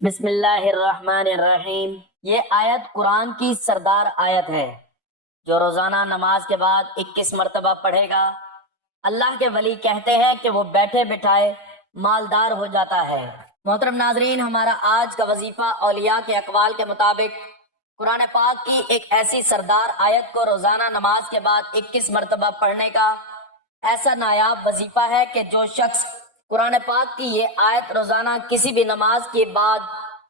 بسم اللہ الرحمن الرحیم۔ یہ آیت قرآن کی سردار آیت ہے جو روزانہ نماز کے بعد 21 مرتبہ پڑھے گا۔ اللہ کے ولی کہتے ہیں کہ وہ بیٹھے بٹھائے مالدار ہو جاتا ہے۔ محترم ناظرین، ہمارا آج کا وظیفہ اولیاء کے اقوال کے مطابق قرآن پاک کی ایک ایسی سردار آیت کو روزانہ نماز کے بعد 21 مرتبہ پڑھنے کا ایسا نایاب وظیفہ ہے کہ جو شخص قرآن پاک کی یہ آیت روزانہ کسی بھی نماز کے بعد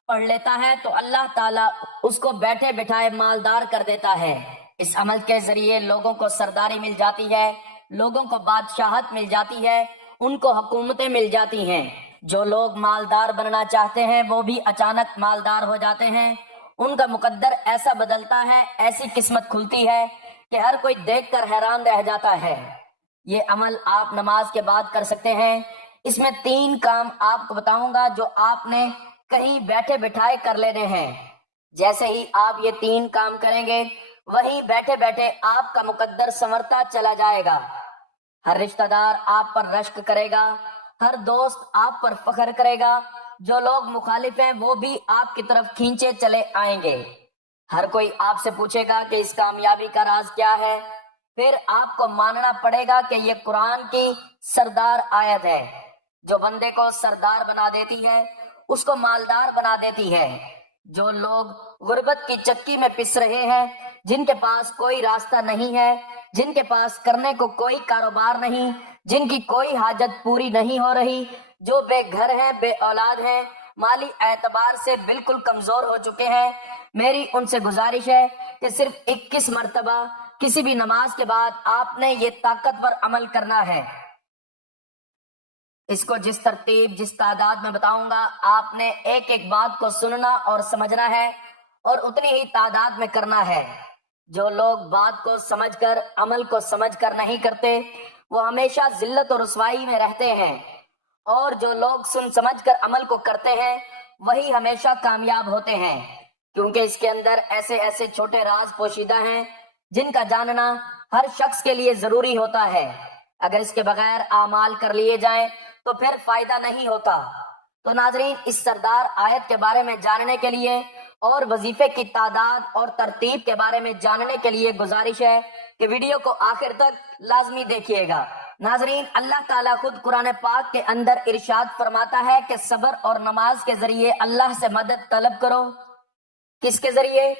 پڑھ لیتا ہے تو اللہ تعالیٰ اس کو بیٹھے بٹھائے مالدار کر دیتا ہے۔ اس عمل کے ذریعے لوگوں کو سرداری مل جاتی ہے، لوگوں کو بادشاہت مل جاتی ہے، ان کو حکومتیں مل جاتی ہیں۔ جو لوگ مالدار بننا چاہتے ہیں وہ بھی اچانک مالدار ہو جاتے ہیں۔ ان کا مقدر ایسا بدلتا ہے، ایسی قسمت کھلتی ہے کہ ہر کوئی دیکھ کر حیران رہ جاتا ہے۔ یہ عمل آپ نماز کے بعد کر سکتے ہیں۔ اس میں 3 کام آپ کو بتاؤں گا جو آپ نے کہیں بیٹھے بٹھائے کر لینے ہیں۔ جیسے ہی آپ یہ 3 کام کریں گے وہیں بیٹھے بیٹھے آپ کا مقدر سنورتا چلا جائے گا۔ ہر رشتہ دار آپ پر رشک کرے گا، ہر دوست آپ پر فخر کرے گا، جو لوگ مخالف ہیں وہ بھی آپ کی طرف کھینچے چلے آئیں گے۔ ہر کوئی آپ سے پوچھے گا کہ اس کامیابی کا راز کیا ہے۔ پھر آپ کو ماننا پڑے گا کہ یہ قرآن کی سردار آیت ہے جو بندے کو سردار بنا دیتی ہے، اس کو مالدار بنا دیتی ہے۔ جو لوگ غربت کی چکی میں پس رہے ہیں، جن کے پاس کوئی راستہ نہیں ہے، جن کے پاس کرنے کو کوئی کاروبار نہیں، جن کی کوئی حاجت پوری نہیں ہو رہی، جو بے گھر ہیں، بے اولاد ہیں، مالی اعتبار سے بالکل کمزور ہو چکے ہیں، میری ان سے گزارش ہے کہ صرف 21 مرتبہ کسی بھی نماز کے بعد آپ نے یہ طاقتور عمل کرنا ہے۔ اس کو جس ترتیب جس تعداد میں بتاؤں گا آپ نے ایک ایک بات کو سننا اور سمجھنا ہے اور اتنی ہی تعداد میں کرنا ہے۔ جو لوگ بات کو سمجھ کر عمل کو سمجھ کر نہیں کرتے وہ ہمیشہ ذلت اور رسوائی میں رہتے ہیں، اور جو لوگ سن سمجھ کر عمل کو کرتے ہیں وہی ہمیشہ کامیاب ہوتے ہیں، کیونکہ اس کے اندر ایسے ایسے چھوٹے راز پوشیدہ ہیں جن کا جاننا ہر شخص کے لیے ضروری ہوتا ہے۔ اگر اس کے بغیر اعمال کر لیے جائیں تو پھر فائدہ نہیں ہوتا۔ تو ناظرین، اس سردار آیت کے بارے میں جاننے کے لیے اور وظیفے کی تعداد اور ترتیب کے بارے میں جاننے کے لیے گزارش ہے کہ ویڈیو کو آخر تک لازمی دیکھیے گا۔ ناظرین، اللہ تعالیٰ خود قرآن پاک کے اندر ارشاد فرماتا ہے کہ صبر اور نماز کے ذریعے اللہ سے مدد طلب کرو۔ کس کے ذریعے؟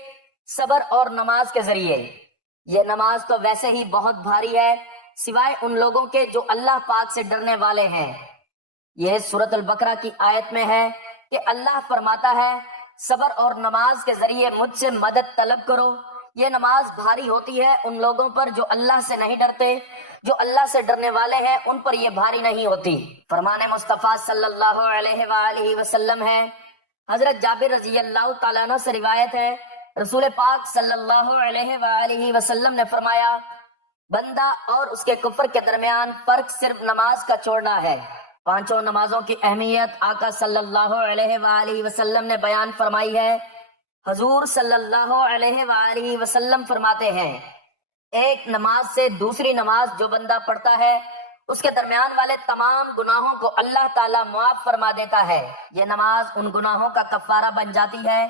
صبر اور نماز کے ذریعے۔ یہ نماز تو ویسے ہی بہت بھاری ہے، سوائے ان لوگوں کے جو اللہ پاک سے ڈرنے والے ہیں۔ یہ سورۃ البقرہ کی آیت میں ہے کہ اللہ فرماتا ہے صبر اور نماز کے ذریعے مجھ سے مدد طلب کرو۔ یہ نماز بھاری ہوتی ہے ان لوگوں پر جو اللہ سے نہیں ڈرتے، جو اللہ سے ڈرنے والے ہیں ان پر یہ بھاری نہیں ہوتی۔ فرمان مصطفیٰ صلی اللہ علیہ وآلہ وسلم ہے، حضرت جابر رضی اللہ تعالیٰ عنہ سے روایت ہے، رسول پاک صلی اللہ علیہ وآلہ وسلم نے فرمایا، بندہ اور اس کے کفر کے درمیان فرق صرف نماز کا چھوڑنا ہے۔ 5 نمازوں کی اہمیت آقا صلی اللہ علیہ وآلہ وسلم نے بیان فرمائی ہے۔ حضور صلی اللہ علیہ وآلہ وسلم فرماتے ہیں، ایک نماز سے دوسری نماز جو بندہ پڑھتا ہے اس کے درمیان والے تمام گناہوں کو اللہ تعالیٰ معاف فرما دیتا ہے۔ یہ نماز ان گناہوں کا کفارہ بن جاتی ہے۔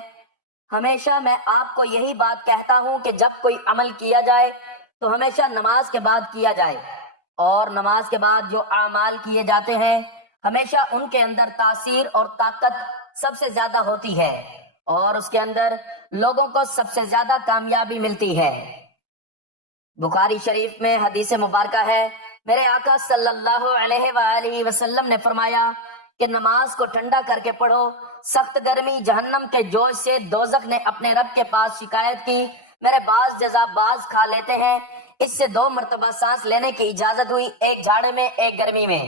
ہمیشہ میں آپ کو یہی بات کہتا ہوں کہ جب کوئی عمل کیا جائے تو ہمیشہ نماز کے بعد کیا جائے، اور نماز کے بعد جو اعمال کیے جاتے ہیں ہمیشہ ان کے اندر تاثیر اور طاقت سب سے زیادہ ہوتی ہے، اور اس کے اندر لوگوں کو سب سے زیادہ کامیابی ملتی ہے۔ بخاری شریف میں حدیث مبارکہ ہے، میرے آقا صلی اللہ علیہ وآلہ وسلم نے فرمایا کہ نماز کو ٹھنڈا کر کے پڑھو۔ سخت گرمی جہنم کے جوش سے دوزخ نے اپنے رب کے پاس شکایت کی، میرے باز جزا باز کھا لیتے ہیں، اس سے 2 مرتبہ سانس لینے کی اجازت ہوئی، ایک جھاڑے میں ایک گرمی میں۔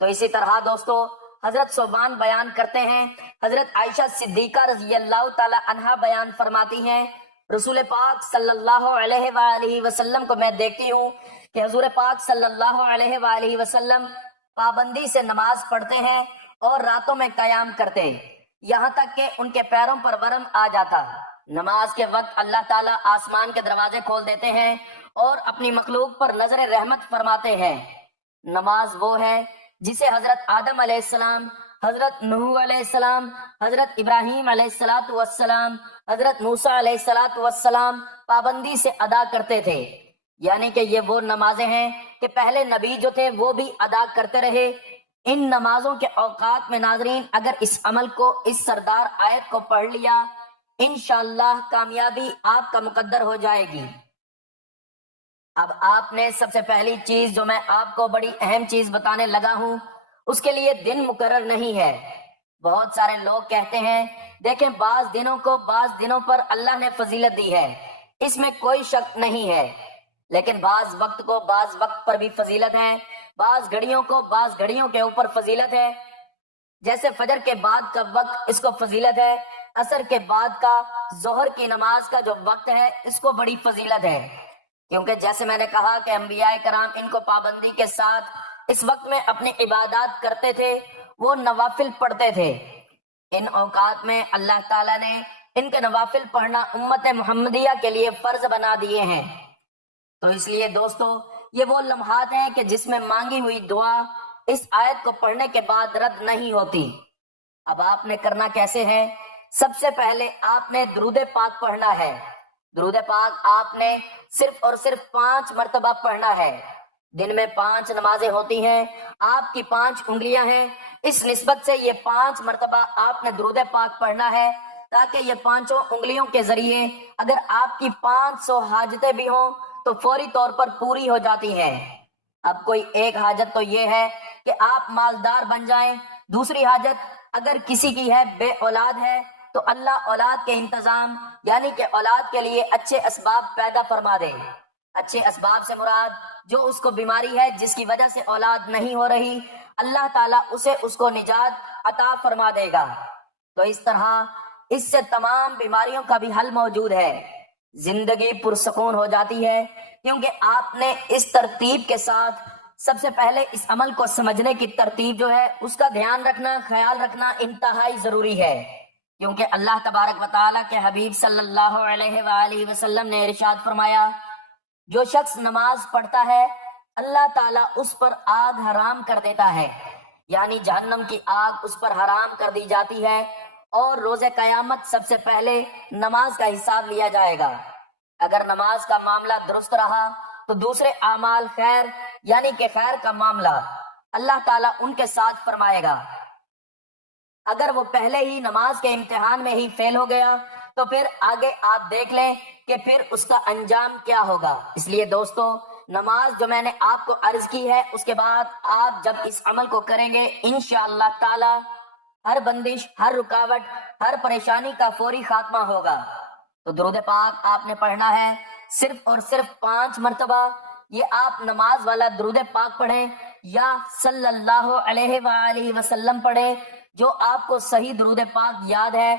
تو اسی طرح دوستو، حضرت صوبان بیان کرتے ہیں، حضرت عائشہ صدیقہ رضی اللہ تعالی عنہا بیان فرماتی ہیں، رسول پاک صلی اللہ علیہ وآلہ وسلم کو میں دیکھتی ہوں کہ حضور پاک صلی اللہ علیہ وآلہ وسلم پابندی سے نماز پڑھتے ہیں اور راتوں میں قیام کرتے، یہاں تک کہ ان کے پیروں پر ورم آ جاتا۔ نماز کے وقت اللہ تعالیٰ آسمان کے دروازے کھول دیتے ہیں اور اپنی مخلوق پر نظر رحمت فرماتے ہیں۔ نماز وہ ہے جسے حضرت آدم علیہ السلام حضرت نوح علیہ السلام، حضرت ابراہیم علیہ الصلاۃ والسلام، حضرت موسیٰ علیہ الصلاۃ والسلام پابندی سے ادا کرتے تھے۔ یعنی کہ یہ وہ نمازیں ہیں کہ پہلے نبی جو تھے وہ بھی ادا کرتے رہے۔ ان نمازوں کے اوقات میں ناظرین اگر اس عمل کو، اس سردار آیت کو پڑھ لیا، انشاءاللہ کامیابی آپ کا مقدر ہو جائے گی۔ اب آپ نے سب سے پہلی چیز جو میں آپ کو بڑی اہم چیز بتانے لگا ہوں، اس کے لیے دن مقرر نہیں ہے۔ بہت سارے لوگ کہتے ہیں دیکھیں بعض دنوں کو بعض دنوں پر اللہ نے فضیلت دی ہے، اس میں کوئی شک نہیں ہے، لیکن بعض وقت کو بعض وقت پر بھی فضیلت ہے، بعض گھڑیوں کو بعض گھڑیوں کے اوپر فضیلت ہے۔ جیسے فجر کے بعد کا وقت اس کو فضیلت ہے، عصر کے بعد کا، ظہر کی نماز کا جو وقت ہے اس کو بڑی فضیلت ہے، کیونکہ جیسے میں نے کہا کہ انبیاء کرام ان کو پابندی کے ساتھ اس وقت میں اپنی عبادات کرتے تھے، وہ نوافل پڑھتے تھے۔ ان اوقات میں اللہ تعالیٰ نے ان کے نوافل پڑھنا امت محمدیہ کے لیے فرض بنا دیے ہیں۔ تو اس لیے دوستو یہ وہ لمحات ہیں کہ جس میں مانگی ہوئی دعا اس آیت کو پڑھنے کے بعد رد نہیں ہوتی۔ اب آپ نے کرنا کیسے ہے؟ سب سے پہلے آپ نے درود پاک پڑھنا ہے۔ درود پاک آپ نے صرف اور صرف 5 مرتبہ پڑھنا ہے۔ دن میں 5 نمازیں ہوتی ہیں، آپ کی 5 انگلیاں ہیں، اس نسبت سے یہ 5 مرتبہ آپ نے درود پاک پڑھنا ہے، تاکہ یہ 5 انگلیوں کے ذریعے اگر آپ کی 500 حاجتیں بھی ہوں تو فوری طور پر پوری ہو جاتی ہیں۔ اب کوئی ایک حاجت تو یہ ہے کہ آپ مالدار بن جائیں، دوسری حاجت اگر کسی کی ہے بے اولاد ہے تو اللہ اولاد کے انتظام یعنی کہ اولاد کے لیے اچھے اسباب پیدا فرما دے۔ اچھے اسباب سے مراد جو اس کو بیماری ہے جس کی وجہ سے اولاد نہیں ہو رہی، اللہ تعالیٰ اسے اس کو نجات عطا فرما دے گا۔ تو اس طرح اس سے تمام بیماریوں کا بھی حل موجود ہے، زندگی پرسکون ہو جاتی ہے، کیونکہ آپ نے اس ترتیب کے ساتھ سب سے پہلے اس عمل کو سمجھنے کی ترتیب جو ہے اس کا دھیان رکھنا، خیال رکھنا انتہائی ضروری ہے، کیونکہ اللہ تبارک و تعالیٰ کے حبیب صلی اللہ علیہ وآلہ وسلم نے ارشاد فرمایا جو شخص نماز پڑھتا ہے اللہ تعالیٰ اس پر آگ حرام کر دیتا ہے، یعنی جہنم کی آگ اس پر حرام کر دی جاتی ہے، اور روز قیامت سب سے پہلے نماز کا حساب لیا جائے گا۔ اگر نماز کا معاملہ درست رہا تو دوسرے اعمال خیر یعنی کہ خیر کا معاملہ اللہ تعالیٰ ان کے ساتھ فرمائے گا۔ اگر وہ پہلے ہی نماز کے امتحان میں ہی فیل ہو گیا تو پھر آگے آپ دیکھ لیں کہ پھر اس کا انجام کیا ہوگا۔ اس لیے دوستو نماز جو میں نے آپ کو عرض کی ہے اس کے بعد آپ جب اس عمل کو کریں گے انشاءاللہ تعالی ہر بندش، ہر رکاوٹ، ہر پریشانی کا فوری خاتمہ ہوگا۔ تو درود پاک آپ نے پڑھنا ہے صرف اور صرف 5 مرتبہ۔ یہ آپ نماز والا درود پاک پڑھیں یا صلی اللہ علیہ وآلہ وسلم پڑھیں، جو آپ کو صحیح درود پاک یاد ہے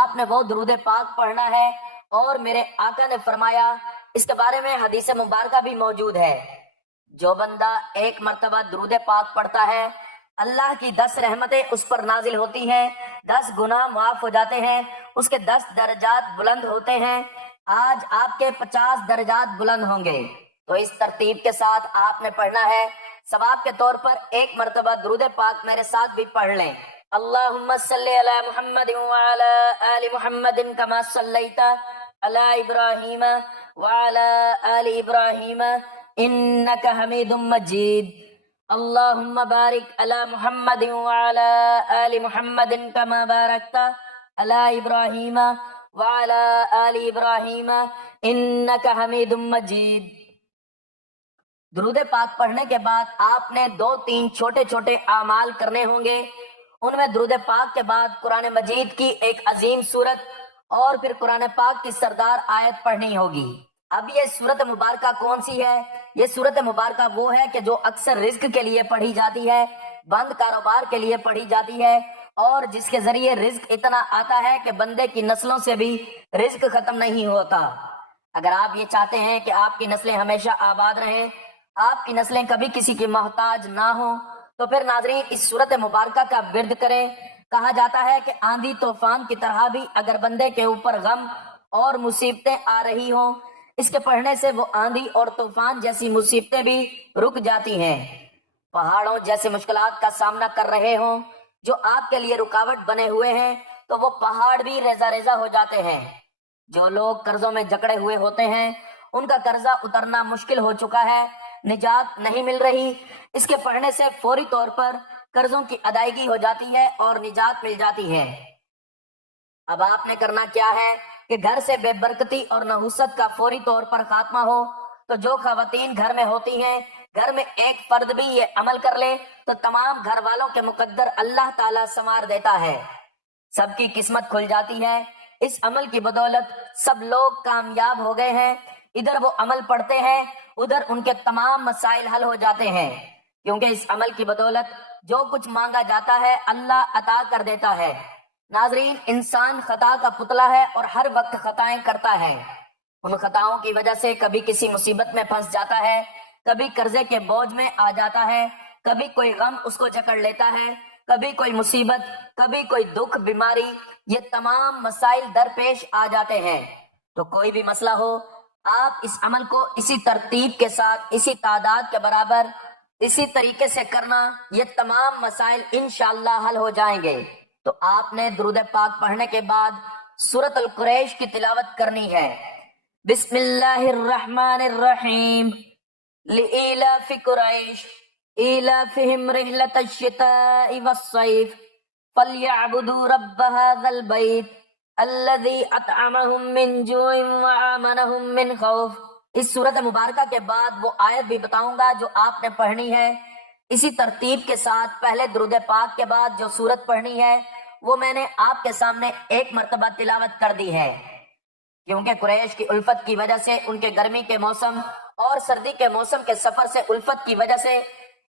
آپ نے وہ درود پاک پڑھنا ہے۔ اور میرے آقا نے فرمایا، اس کے بارے میں حدیث مبارکہ بھی موجود ہے، جو بندہ 1 مرتبہ درود پاک پڑھتا ہے اللہ کی 10 رحمتیں اس پر نازل ہوتی ہیں، 10 گناہ معاف ہو جاتے ہیں، اس کے 10 درجات بلند ہوتے ہیں، آج آپ کے 50 درجات بلند ہوں گے۔ تو اس ترتیب کے ساتھ آپ نے پڑھنا ہے۔ ثواب کے طور پر 1 مرتبہ درود پاک میرے ساتھ بھی پڑھ لیں۔ اللہم صلی علی محمد وعلی آل محمد کما صلیت علی ابراہیم وعلی آل ابراہیم انک حمید مجید۔ اللہم بارک علی محمد وعلی آل محمد کما بارکت علی ابراہیم وعلی آل ابراہیم انک حمید مجید۔ درود پاک پڑھنے کے بعد آپ نے 2-3 چھوٹے چھوٹے اعمال کرنے ہوں گے۔ ان میں درود پاک کے بعد قرآن مجید کی ایک عظیم سورت اور پھر قرآن پاک کی سردار آیت پڑھنی ہوگی۔ اب یہ سورت مبارکہ کون سی ہے؟ یہ سورت مبارکہ وہ ہے کہ جو اکثر رزق کے لیے پڑھی جاتی ہے، بند کاروبار کے لیے پڑھی جاتی ہے، اور جس کے ذریعے رزق اتنا آتا ہے کہ بندے کی نسلوں سے بھی رزق ختم نہیں ہوتا۔ اگر آپ یہ چاہتے ہیں کہ آپ کی نسلیں ہمیشہ آباد رہیں، آپ کی نسلیں کبھی کسی کی محتاج نہ ہوں، تو پھر ناظرین اس سورت مبارکہ کا ورد کریں۔ کہا جاتا ہے کہ آندھی طوفان کی طرح بھی اگر بندے کے اوپر غم اور مصیبتیں آ رہی ہوں، اس کے پڑھنے سے وہ آندھی اور طوفان جیسی مصیبتیں بھی رک جاتی ہیں۔ پہاڑوں جیسے مشکلات کا سامنا کر رہے ہوں جو آپ کے لیے رکاوٹ بنے ہوئے ہیں تو وہ پہاڑ بھی ریزہ ریزہ ہو جاتے ہیں۔ جو لوگ قرضوں میں جکڑے ہوئے ہوتے ہیں ان کا قرضہ اترنا مشکل ہو چکا ہے، نجات نہیں مل رہی، اس کے پڑھنے سے فوری طور پر قرضوں کی ادائیگی ہو جاتی ہے اور نجات مل جاتی ہے۔ اب آپ نے کرنا کیا ہے کہ گھر سے بے برکتی اور نحوست کا فوری طور پر خاتمہ ہو تو جو خواتین گھر میں ہوتی ہیں، گھر میں ایک فرد بھی یہ عمل کر لے تو تمام گھر والوں کے مقدر اللہ تعالیٰ سنوار دیتا ہے، سب کی قسمت کھل جاتی ہے۔ اس عمل کی بدولت سب لوگ کامیاب ہو گئے ہیں، ادھر وہ عمل پڑھتے ہیں ادھر ان کے تمام مسائل حل ہو جاتے ہیں، کیونکہ اس عمل کی بدولت جو کچھ مانگا جاتا ہے اللہ عطا کر دیتا ہے۔ ناظرین، انسان خطا کا پتلا ہے اور ہر وقت خطائیں کرتا ہے۔ ان خطاؤں کی وجہ سے کبھی کسی مصیبت میں پھنس جاتا ہے، کبھی قرضے کے بوجھ میں آ جاتا ہے، کبھی کوئی غم اس کو جکڑ لیتا ہے، کبھی کوئی مصیبت، کبھی کوئی دکھ، بیماری، یہ تمام مسائل درپیش آ جاتے ہیں۔ تو کوئی بھی مسئلہ ہو، آپ اس عمل کو اسی ترتیب کے ساتھ، اسی تعداد کے برابر، اسی طریقے سے کرنا، یہ تمام مسائل انشاءاللہ حل ہو جائیں گے۔ تو آپ نے درود پاک پڑھنے کے بعد سورۃ القریش کی تلاوت کرنی ہے۔ بسم اللہ الرحمن الرحیم، لإیلاف قریش ایلافہم رحلۃ الشتاء والصیف فلیعبدوا رب ھذا البیت الذی اطعمہم من جوع وآمنہم من خوف۔ اس سورۃ مبارکہ کے بعد وہ آیت بھی بتاؤں گا جو آپ نے پڑھنی ہے، اسی ترتیب کے ساتھ پہلے درود پاک کے بعد جو سورت پڑھنی ہے وہ میں نے آپ کے سامنے ایک مرتبہ تلاوت کر دی ہے، کیونکہ قریش کی الفت کی وجہ سے، ان کے گرمی کے موسم اور سردی کے موسم کے سفر سے الفت کی وجہ سے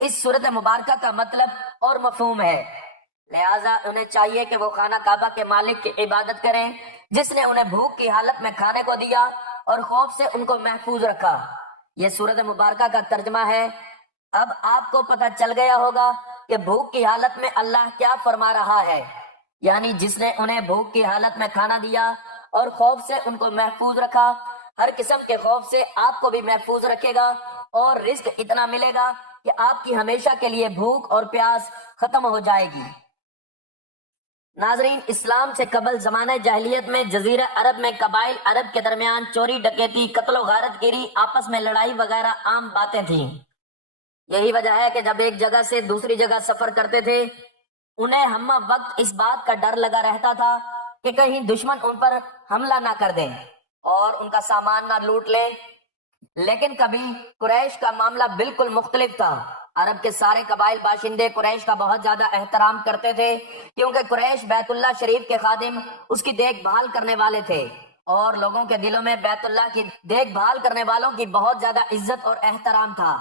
اس سورت مبارکہ کا مطلب اور مفہوم ہے، لہٰذا انہیں چاہیے کہ وہ خانہ کعبہ کے مالک کی عبادت کریں جس نے انہیں بھوک کی حالت میں کھانے کو دیا اور خوف سے ان کو محفوظ رکھا۔ یہ سورت مبارکہ کا ترجمہ ہے۔ اب آپ کو پتہ چل گیا ہوگا کہ بھوک کی حالت میں اللہ کیا فرما رہا ہے، یعنی جس نے انہیں بھوک کی حالت میں کھانا دیا اور خوف سے ان کو محفوظ رکھا، ہر قسم کے خوف سے آپ کو بھی محفوظ رکھے گا اور رزق اتنا ملے گا کہ آپ کی ہمیشہ کے لیے بھوک اور پیاس ختم ہو جائے گی۔ ناظرین، اسلام سے قبل زمانہ جاہلیت میں جزیرہ عرب میں قبائل عرب کے درمیان چوری ڈکیتی، قتل و غارت گیری، آپس میں لڑائی وغیرہ عام باتیں تھیں۔ یہی وجہ ہے کہ جب ایک جگہ سے دوسری جگہ سفر کرتے تھے انہیں ہم وقت اس بات کا ڈر لگا رہتا تھا کہ کہیں دشمن ان پر حملہ نہ کر دیں اور ان کا سامان نہ لوٹ لیں، لیکن کبھی قریش کا معاملہ بالکل مختلف تھا۔ عرب کے سارے قبائل باشندے قریش کا بہت زیادہ احترام کرتے تھے، کیونکہ قریش بیت اللہ شریف کے خادم، اس کی دیکھ بھال کرنے والے تھے اور لوگوں کے دلوں میں بیت اللہ کی دیکھ بھال کرنے والوں کی بہت زیادہ عزت اور احترام تھا،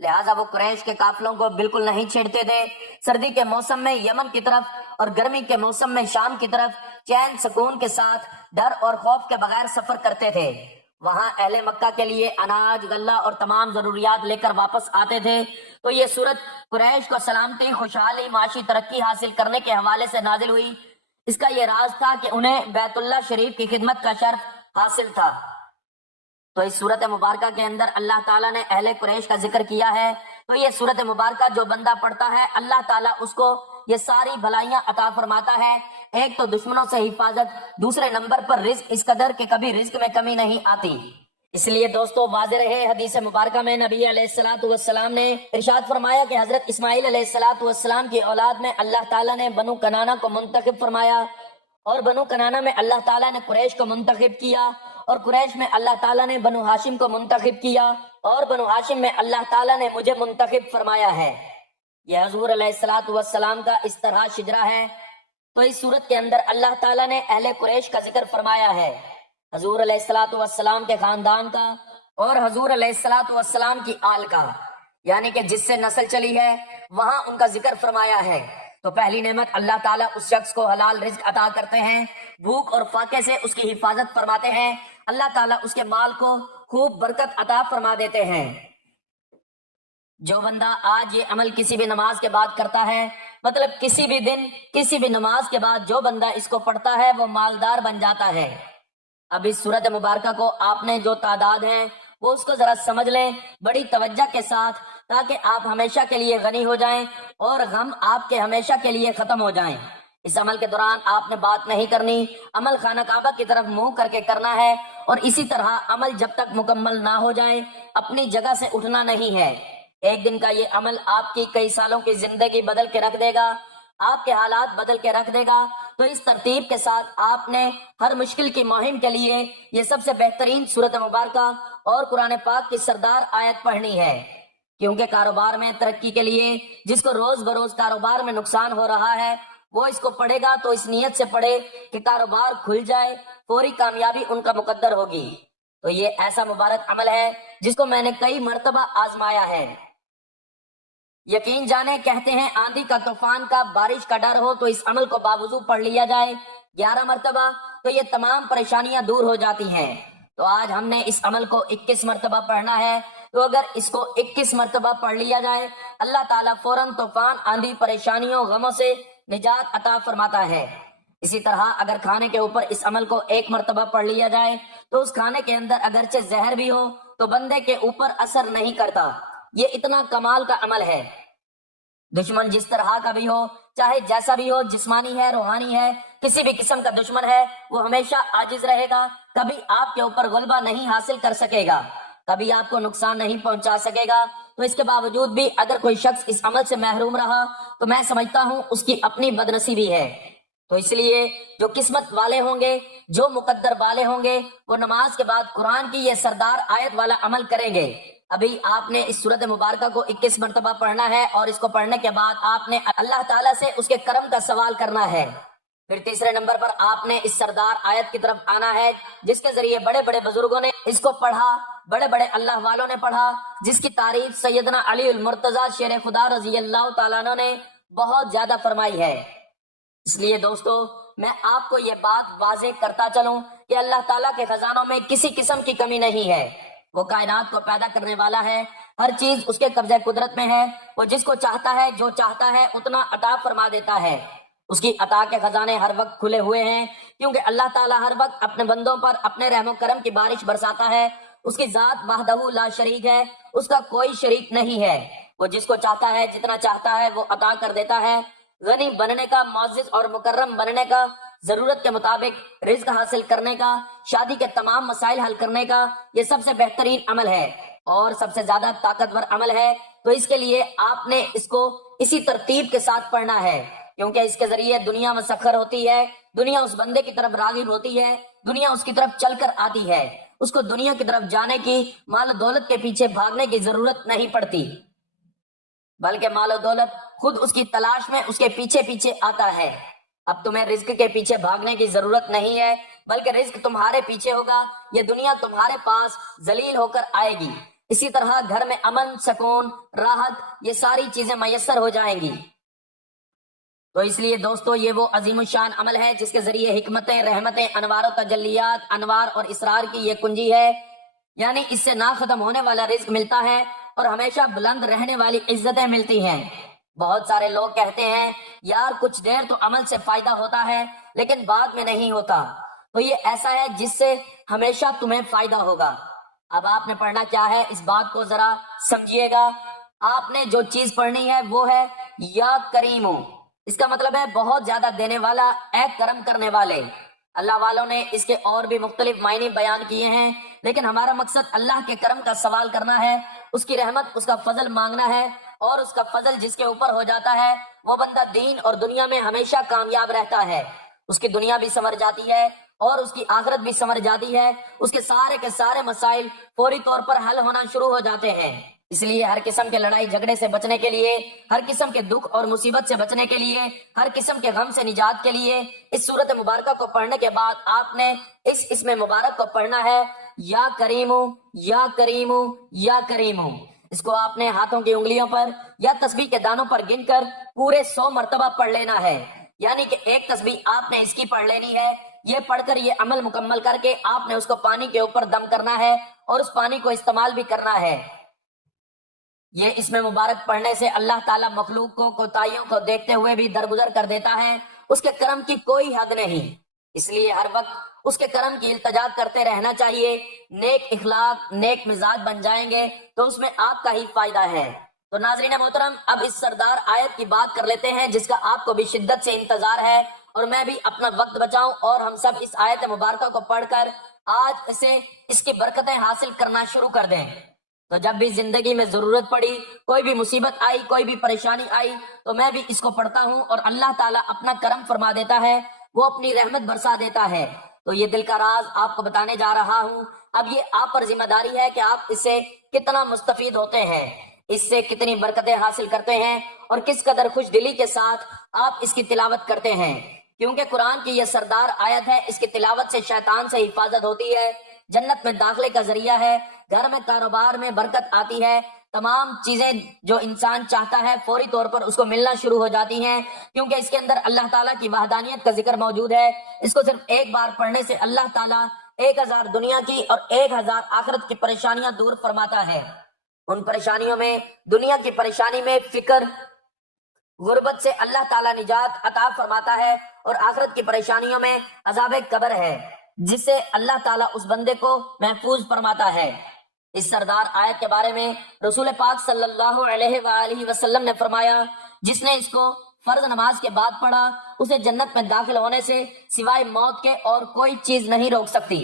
لہٰذا وہ قریش کے قافلوں کو بالکل نہیں چھیڑتے تھے۔ سردی کے موسم میں یمن کی طرف اور گرمی کے موسم میں شام کی طرف چین سکون کے ساتھ، ڈر اور خوف کے بغیر سفر کرتے تھے۔ وہاں اہل مکہ کے لیے اناج، غلہ اور تمام ضروریات لے کر واپس آتے تھے۔ تو یہ سورت قریش کو سلامتی، خوشحالی، معاشی ترقی حاصل کرنے کے حوالے سے نازل ہوئی۔ اس کا یہ راز تھا کہ انہیں بیت اللہ شریف کی خدمت کا شرف حاصل تھا۔ تو اس سورت مبارکہ کے اندر اللہ تعالیٰ نے اہل قریش کا ذکر کیا ہے۔ تو یہ سورت مبارکہ جو بندہ پڑھتا ہے اللہ تعالیٰ اس کو یہ ساری بھلائیاں عطا فرماتا ہے، ایک تو دشمنوں سے حفاظت، دوسرے نمبر پر رزق اس قدر کہ کبھی رزق میں کمی نہیں آتی۔ اس لیے دوستو واضح رہے، حدیث مبارکہ میں نبی علیہ الصلوۃ والسلام نے ارشاد فرمایا کہ حضرت اسماعیل علیہ الصلوۃ والسلام کی اولاد میں اللہ تعالیٰ نے بنو کنانہ کو منتخب فرمایا، اور بنو کنانہ میں اللہ تعالیٰ نے قریش کو منتخب کیا، اور قریش میں اللہ تعالیٰ نے بنو ہاشم کو منتخب کیا، اور بنو ہاشم میں اللہ تعالیٰ نے مجھے منتخب فرمایا ہے۔ یہ حضور علیہ الصلوۃ والسلام کا اس طرح شجرہ ہے۔ تو اس صورت کے اندر اللہ تعالیٰ نے اہل قریش کا ذکر فرمایا ہے، حضور علیہ الصلوۃ والسلام کے خاندان کا اور حضور علیہ الصلوۃ والسلام کی آل کا، یعنی کہ جس سے نسل چلی ہے وہاں ان کا ذکر فرمایا ہے۔ تو پہلی نعمت اللہ تعالیٰ اس شخص کو حلال رزق عطا کرتے ہیں، بھوک اور فاقے سے اس کی حفاظت فرماتے ہیں، اللہ تعالیٰ اس کے مال کو خوب برکت عطا فرما دیتے ہیں۔ جو بندہ آج یہ عمل کسی بھی نماز کے بعد کرتا ہے، مطلب کسی بھی دن کسی بھی نماز کے بعد جو بندہ اس کو پڑھتا ہے وہ مالدار بن جاتا ہے۔ اب اس سورت مبارکہ کو آپ نے جو تعداد ہیں وہ اس کو ذرا سمجھ لیں بڑی توجہ کے ساتھ، تاکہ آپ ہمیشہ کے لیے غنی ہو جائیں اور غم آپ کے ہمیشہ کے لیے ختم ہو جائیں۔ اس عمل کے دوران آپ نے بات نہیں کرنی، عمل خانہ کعبہ کی طرف منہ کر کے کرنا ہے، اور اسی طرح عمل جب تک مکمل نہ ہو جائے اپنی جگہ سے اٹھنا نہیں ہے۔ ایک دن کا یہ عمل آپ کی کئی سالوں کی زندگی بدل کے رکھ دے گا، آپ کے حالات بدل کے رکھ دے گا۔ تو اس ترتیب کے ساتھ آپ نے ہر مشکل کی مہم کے لیے یہ سب سے بہترین سورت مبارکہ اور قرآن پاک کی سردار آیت پڑھنی ہے، کیونکہ کاروبار میں ترقی کے لیے جس کو روز بروز کاروبار میں نقصان ہو رہا ہے وہ اس کو پڑھے گا تو اس نیت سے پڑھے کہ کاروبار کھل جائے، فوری کامیابی ان کا مقدر ہوگی۔ تو یہ ایسا مبارک عمل ہے جس کو میں نے کئی مرتبہ آزمایا ہے۔ یقین جانے کہتے ہیں آندھی کا، طوفان کا، بارش کا ڈر ہو تو اس عمل کو باوضو پڑھ لیا جائے 11 مرتبہ تو یہ تمام پریشانیاں دور ہو جاتی ہیں۔ تو آج ہم نے اس عمل کو 21 مرتبہ پڑھنا ہے، تو اگر اس کو 21 مرتبہ پڑھ لیا جائے اللہ تعالیٰ فوراً طوفان، آندھی، پریشانیوں، غموں سے نجات عطا فرماتا ہے۔ اسی طرح اگر کھانے کے اوپر اس عمل کو 1 مرتبہ پڑھ لیا جائے تو اس کھانے کے اندر اگرچہ زہر بھی ہو تو بندے کے اوپر اثر نہیں کرتا۔ یہ اتنا کمال کا عمل ہے۔ دشمن جس طرح کا بھی ہو، چاہے جیسا بھی ہو، جسمانی ہے، روحانی ہے، کسی بھی قسم کا دشمن ہے، وہ ہمیشہ عاجز رہے گا، کبھی آپ کے اوپر غلبہ نہیں حاصل کر سکے گا، کبھی آپ کو نقصان نہیں پہنچا سکے گا۔ تو اس کے باوجود بھی اگر کوئی شخص اس عمل سے محروم رہا تو میں سمجھتا ہوں اس کی اپنی بدنصیبی ہے۔ تو اس لیے جو قسمت والے ہوں گے، جو مقدر والے ہوں گے، وہ نماز کے بعد قرآن کی یہ سردار آیت والا عمل کریں گے۔ ابھی آپ نے اس سورت مبارکہ کو 21 مرتبہ پڑھنا ہے، اور اس کو پڑھنے کے بعد آپ نے اللہ تعالیٰ سے اس کے کرم کا سوال کرنا ہے۔ پھر تیسرے نمبر پر آپ نے اس سردار آیت کی طرف آنا ہے جس کے ذریعے بڑے بڑے بزرگوں نے اس کو پڑھا، بڑے بڑے اللہ والوں نے پڑھا، جس کی تعریف سیدنا علی المرتضیٰ شیر خدا رضی اللہ تعالیٰ عنہ نے بہت زیادہ فرمائی ہے۔ اس لیے دوستو میں آپ کو یہ بات واضح کرتا چلوں کہ اللہ تعالیٰ کے خزانوں میں کسی قسم کی کمی نہیں ہے۔ وہ کائنات کو پیدا کرنے والا ہے، ہر چیز اس کے قبضہ قدرت میں ہے، وہ جس کو چاہتا ہے، جو چاہتا ہے اتنا عطا فرما دیتا ہے۔ اس کی عطا کے خزانے ہر وقت کھلے ہوئے ہیں، کیونکہ اللہ تعالیٰ ہر وقت اپنے بندوں پر اپنے رحم و کرم کی بارش برساتا ہے۔ اس کی ذات وحدہ لا شریک ہے، اس کا کوئی شریک نہیں ہے۔ وہ جس کو چاہتا ہے، جتنا چاہتا ہے وہ عطا کر دیتا ہے۔ غنی بننے کا، معزز اور مکرم بننے کا، ضرورت کے مطابق رزق حاصل کرنے کا، شادی کے تمام مسائل حل کرنے کا، یہ سب سے بہترین عمل ہے اور سب سے زیادہ طاقتور عمل ہے۔ تو اس کے لیے آپ نے اس کو اسی ترتیب کے ساتھ پڑھنا ہے، کیونکہ اس کے ذریعے دنیا مسخر ہوتی ہے، دنیا اس بندے کی طرف راغب ہوتی ہے، دنیا اس کی طرف چل کر آتی ہے، اس کو دنیا کی طرف جانے کی، مال و دولت کے پیچھے بھاگنے کی ضرورت نہیں پڑتی، بلکہ مال و دولت خود اس کی تلاش میں اس کے پیچھے پیچھے آتا ہے۔ اب تمہیں رزق کے پیچھے بھاگنے کی ضرورت نہیں ہے، بلکہ رزق تمہارے پیچھے ہوگا، یہ دنیا تمہارے پاس ذلیل ہو کر آئے گی۔ اسی طرح گھر میں امن، سکون، راحت، یہ ساری چیزیں میسر ہو جائیں گی۔ تو اس لیے دوستو یہ وہ عظیم الشان عمل ہے جس کے ذریعے حکمتیں، رحمتیں، انوار و تجلیات، انوار اور اسرار کی یہ کنجی ہے، یعنی اس سے نہ ختم ہونے والا رزق ملتا ہے اور ہمیشہ بلند رہنے والی عزتیں ملتی ہیں۔ بہت سارے لوگ کہتے ہیں یار کچھ دیر تو عمل سے فائدہ ہوتا ہے لیکن بعد میں نہیں ہوتا، تو یہ ایسا ہے جس سے ہمیشہ تمہیں فائدہ ہوگا۔ اب آپ نے پڑھنا کیا ہے اس بات کو ذرا سمجھیے گا۔ آپ نے جو چیز پڑھنی ہے وہ ہے یا کریمو، اس کا مطلب ہے بہت زیادہ دینے والا، اے کرم کرنے والے۔ اللہ والوں نے اس کے اور بھی مختلف معنی بیان کیے ہیں، لیکن ہمارا مقصد اللہ کے کرم کا سوال کرنا ہے، اس کی رحمت، اس کا فضل مانگنا ہے، اور اس کا فضل جس کے اوپر ہو جاتا ہے وہ بندہ دین اور دنیا میں ہمیشہ کامیاب رہتا ہے، اس کی دنیا بھی سنور جاتی ہے اور اس کی آخرت بھی سنور جاتی ہے، اس کے سارے مسائل فوری طور پر حل ہونا شروع ہو جاتے ہیں۔ اس لیے ہر قسم کے لڑائی جھگڑے سے بچنے کے لیے، ہر قسم کے دکھ اور مصیبت سے بچنے کے لیے، ہر قسم کے غم سے نجات کے لیے اس سورت مبارکہ کو پڑھنے کے بعد آپ نے اس اسم مبارک کو پڑھنا ہے، یا کریمو، یا کریمو، یا کریمو۔ اس کو آپ نے ہاتھوں کی انگلیوں پر یا تسبیح کے دانوں پر گن کر پورے 100 مرتبہ پڑھ لینا ہے، یعنی کہ ایک تسبیح آپ نے اس کی پڑھ لینی ہے۔ یہ پڑھ کر، یہ عمل مکمل کر کے آپ نے اس کو پانی کے اوپر دم کرنا ہے اور اس پانی کو استعمال بھی کرنا ہے۔ یہ اسم مبارک پڑھنے سے اللہ تعالیٰ مخلوق کو کوتاہیوں کو دیکھتے ہوئے بھی درگزر کر دیتا ہے، اس کے کرم کی کوئی حد نہیں، اس لیے ہر وقت اس کے کرم کی التجا کرتے رہنا چاہیے۔ نیک اخلاق، نیک مزاج بن جائیں گے تو اس میں آپ کا ہی فائدہ ہے۔ تو ناظرین محترم، اب اس سردار آیت کی بات کر لیتے ہیں جس کا آپ کو بھی شدت سے انتظار ہے، اور میں بھی اپنا وقت بچاؤں اور ہم سب اس آیت مبارکہ کو پڑھ کر آج اس کی برکتیں حاصل کرنا شروع کر دیں۔ تو جب بھی زندگی میں ضرورت پڑی، کوئی بھی مصیبت آئی، کوئی بھی پریشانی آئی، تو میں بھی اس کو پڑھتا ہوں اور اللہ تعالیٰ اپنا کرم فرما دیتا ہے، وہ اپنی رحمت برسا دیتا ہے۔ تو یہ دل کا راز آپ کو بتانے جا رہا ہوں۔ اب یہ آپ پر ذمہ داری ہے کہ آپ اس سے کتنا مستفید ہوتے ہیں، اس سے کتنی برکتیں حاصل کرتے ہیں، اور کس قدر خوش دلی کے ساتھ آپ اس کی تلاوت کرتے ہیں، کیونکہ قرآن کی یہ سردار آیت ہے، اس کی تلاوت سے شیطان سے حفاظت ہوتی ہے، جنت میں داخلے کا ذریعہ ہے، گھر میں کاروبار میں برکت آتی ہے، تمام چیزیں جو انسان چاہتا ہے فوری طور پر اس کو ملنا شروع ہو جاتی ہیں، کیونکہ اس کے اندر اللہ تعالیٰ کی وحدانیت کا ذکر موجود ہے۔ اس کو صرف ایک بار پڑھنے سے اللہ تعالیٰ 1000 دنیا کی اور 1000 آخرت کی پریشانیاں دور فرماتا ہے۔ ان پریشانیوں میں، دنیا کی پریشانی میں فکر، غربت سے اللہ تعالیٰ نجات عطا فرماتا ہے، اور آخرت کی پریشانیوں میں عذاب قبر ہے جس سے اللہ تعالیٰ اس بندے کو محفوظ فرماتا ہے۔ اس سردار آیت کے بارے میں رسول پاک صلی اللہ علیہ وآلہ وسلم نے فرمایا، جس نے اس کو فرض نماز کے بعد پڑھا، اسے جنت میں داخل ہونے سے سوائے موت کے اور کوئی چیز نہیں روک سکتی۔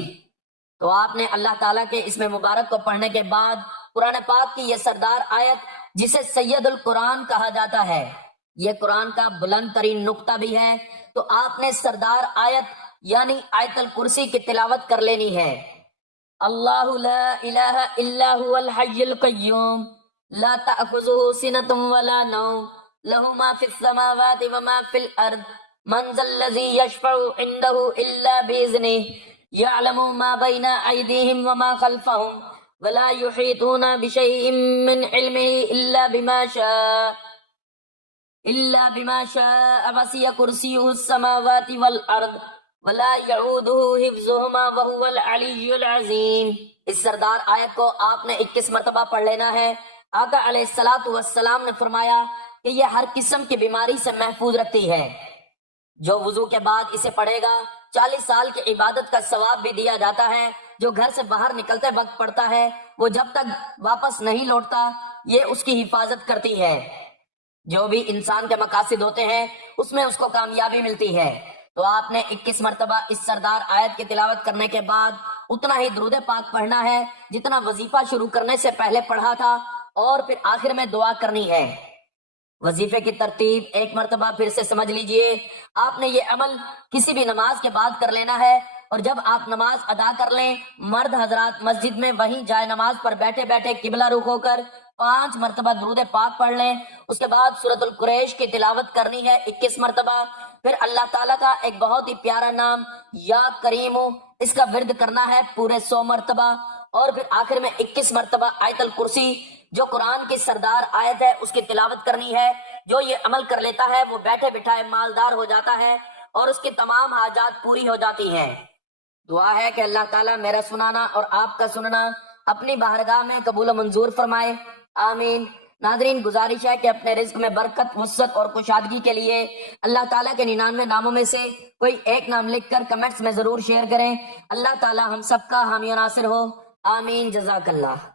تو آپ نے اللہ تعالیٰ کے اسم مبارک کو پڑھنے کے بعد قرآن پاک کی یہ سردار آیت، جسے سید القرآن کہا جاتا ہے، یہ قرآن کا بلند ترین نقطہ بھی ہے، تو آپ نے سردار آیت یعنی آیت الکرسی کی تلاوت کر لینی ہے۔ اللہ لا الہ الا هو الحی القیوم لا تأخذہ سنۃ ولا نوم لہ ما فی السماوات وما فی الارض من ذا الذی یشفع عندہ الا بإذنہ یعلم ما بین ایدیہم وما خلفہم ولا یحیطون بشیء من علمہ الا بما شاء وسع کرسیہ السماوات والارض ولا يعودہ حفظہما وہو العلی العظیم۔ اس سردار آیت کو آپ نے 21 مرتبہ پڑھ لینا ہے۔ آقا علیہ الصلوۃ والسلام نے فرمایا کہ یہ ہر قسم کی بیماری سے محفوظ رکھتی ہے۔ جو وضو کے بعد اسے پڑھے گا 40 سال کی عبادت کا ثواب بھی دیا جاتا ہے۔ جو گھر سے باہر نکلتے وقت پڑھتا ہے، وہ جب تک واپس نہیں لوٹتا، یہ اس کی حفاظت کرتی ہے۔ جو بھی انسان کے مقاصد ہوتے ہیں اس میں اس کو کامیابی ملتی ہے۔ تو آپ نے 21 مرتبہ اس سردار آیت کی تلاوت کرنے کے بعد اتنا ہی درود پاک پڑھنا ہے جتنا وظیفہ شروع کرنے سے پہلے پڑھا تھا، اور پھر آخر میں دعا کرنی ہے۔ وظیفے کی ترتیب ایک مرتبہ پھر سے سمجھ لیجئے۔ آپ نے یہ عمل کسی بھی نماز کے بعد کر لینا ہے، اور جب آپ نماز ادا کر لیں، مرد حضرات مسجد میں وہیں جائے نماز پر بیٹھے بیٹھے قبلہ رخ ہو کر 5 مرتبہ درود پاک پڑھ لیں۔ اس کے بعد سورۃ القریش کی تلاوت کرنی ہے 21 مرتبہ۔ پھر اللہ تعالیٰ کا ایک بہت ہی پیارا نام یا کریم، اس کا ورد کرنا ہے پورے 100 مرتبہ، اور پھر آخر میں 21 مرتبہ آیت الکرسی جو قرآن کی سردار آیت ہے اس کی تلاوت کرنی ہے۔ جو یہ عمل کر لیتا ہے وہ بیٹھے بٹھائے مالدار ہو جاتا ہے، اور اس کی تمام حاجات پوری ہو جاتی ہیں۔ دعا ہے کہ اللہ تعالیٰ میرا سنانا اور آپ کا سننا اپنی بارگاہ میں قبول و منظور فرمائے، آمین۔ ناظرین، گزارش ہے کہ اپنے رزق میں برکت، وسعت اور کشادگی کے لیے اللہ تعالیٰ کے 99 ناموں میں سے کوئی ایک نام لکھ کر کمنٹس میں ضرور شیئر کریں۔ اللہ تعالیٰ ہم سب کا حامی و ناصر ہو، آمین، جزاک اللہ۔